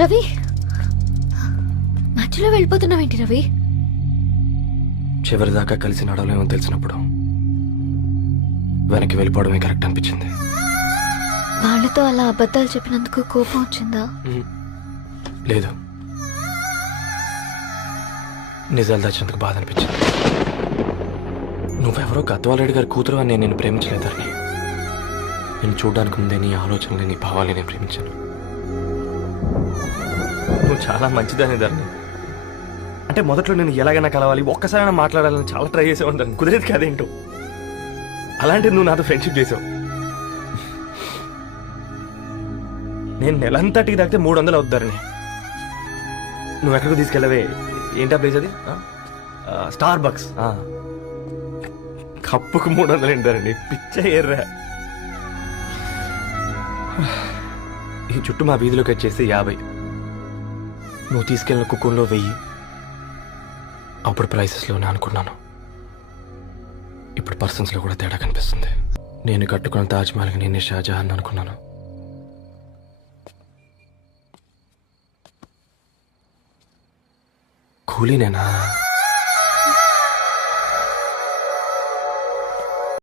రవి, మధ్యలో వెళ్ళిపోతున్నావేంటి రవి? చివరిదాకా కలిసి నడవలేమో తెలిసినప్పుడు వెనక్కి వెళ్ళిపోవడమే కరెక్ట్ అనిపించింది. వాళ్ళతో అలా అబద్ధాలు చెప్పినందుకు కోపం వచ్చిందా? లేదు, నిజాలు దాచినందుకు బాధ అనిపించింది. నువ్వెవరో గద్వాలరెడ్డి గారి కూతురు అని నేను ప్రేమించలేదని. నేను చూడడానికి ముందే నీ ఆలోచనలు, నీ భావాలని నేను ప్రేమించాను. నువ్వు చాలా మంచిదని ధరణి. అంటే మొదట్లో నేను ఎలాగైనా కలవాలి, ఒక్కసారైనా మాట్లాడాలని చాలా ట్రై చేసేవాడిని. కుదిరేది కాదేంటో. అలాంటిది నువ్వు నాతో ఫ్రెండ్షిప్ చేసావు. నేను నెలంతటికి తాగితే 300 అవుతారని. నువ్వు ఎక్కడికి తీసుకెళ్ళవే? ఏంటా ప్లేస్ అది? Star bucks. కప్పుకు 300 ఏంటారండి, పిచ్చ ఎర్రా. ఈ చుట్టూ మా వీధిలో కట్ చేసి 50. నువ్వు తీసుకెళ్ళిన కుక్కర్లో 1000. అప్పుడు ప్రైసెస్లోనే అనుకున్నాను. ఇప్పుడు పర్సన్స్లో కూడా తేడా కనిపిస్తుంది. నేను కట్టుకున్న తాజ్మహల్కి నేనే షాజహాన్ అనుకున్నాను. కూలీనేనా?